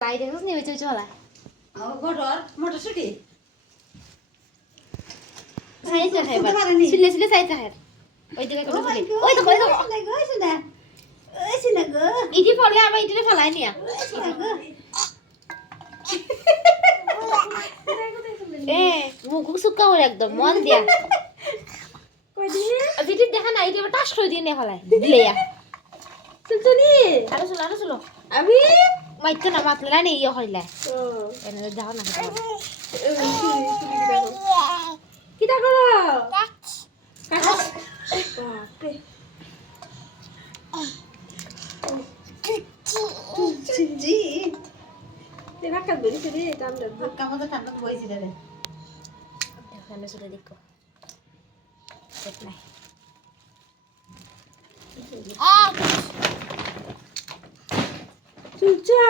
light দেখছ নি হইছে চলা গড়র মটরশুটি সাইজটা খাইবা সিলে সিলে সাইজটা খাই ওই দিকে কত বলি ওই তো ওইছে না গো ইডি ফলে আবার ইডিরে ফলাই নিয়া এ মুখ সুক্কা হয়ে একদম মন দিয়া কই দি দিদি দেখা না ইডি টাস করে দিয়ে নে ফলাই দিলেয়া চলছনি আরো চলো আমি মাইতো না মাতলা নি ইয়া হইলা ও এনে যাও না কিটা করো বাপরে জি তেরা কান ধরি রে টান্ডা কামতে ঠান্ডা বইছি রে এখানে চলে দেখো সেট নাই চুলচা